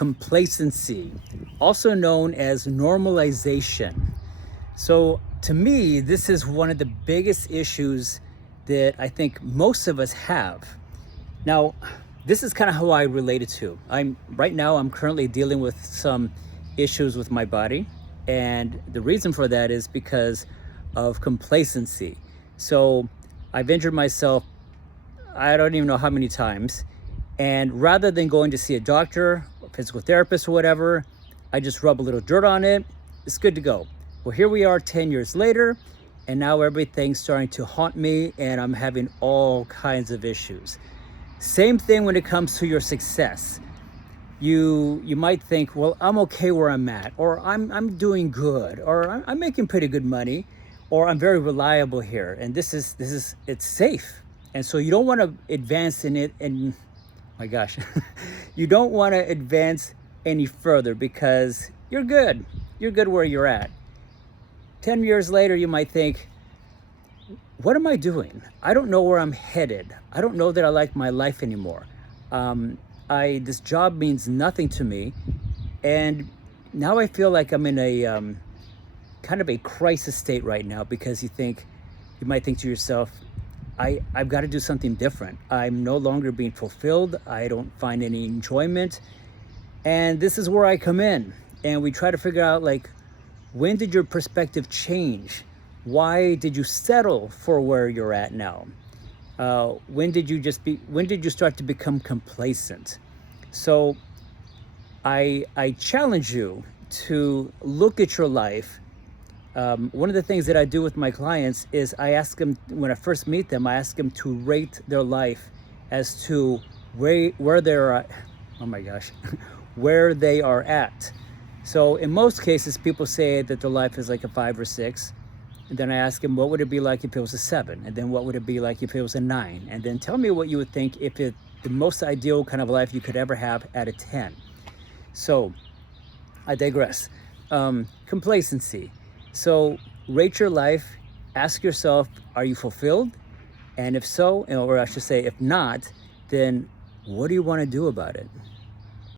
complacency, also known as normalization. So to me, this is one of the biggest issues that I think most of us have. Now, this is kind of how I relate it to. Right now I'm currently dealing with some issues with my body, and the reason for that is because of complacency. So I've injured myself, I don't even know how many times, and rather than going to see a doctor, a physical therapist or whatever, I just rub a little dirt on it, it's good to go. Well, here we are 10 years later, and now everything's starting to haunt me and I'm having all kinds of issues. Same thing when it comes to your success. You might think, well, I'm okay where I'm at, or I'm doing good, or I'm making pretty good money, or I'm very reliable here, and this is it's safe. And so you don't want to advance in it, and my gosh, you don't want to advance any further because you're good. You're good where you're at. 10 years later, you might think, what am I doing? I don't know where I'm headed. I don't know that I like my life anymore. This job means nothing to me. And now I feel like I'm in a kind of a crisis state right now, because you might think to yourself, I've got to do something different. I'm no longer being fulfilled. I don't find any enjoyment. And this is where I come in. And we try to figure out, like, when did your perspective change? Why did you settle for where you're at now? When did you start to become complacent? So I challenge you to look at your life. One of the things that I do with my clients is I ask them, when I first meet them, I ask them to rate their life as to where they're at. Oh my gosh, where they are at. So in most cases, people say that their life is like a 5 or 6. And then I ask them, what would it be like if it was a 7? And then what would it be like if it was a 9? And then tell me what you would think if the most ideal kind of life you could ever have at a 10. So I digress. Complacency. So rate your life, ask yourself, are you fulfilled? And if so, or I should say, if not, then what do you want to do about it?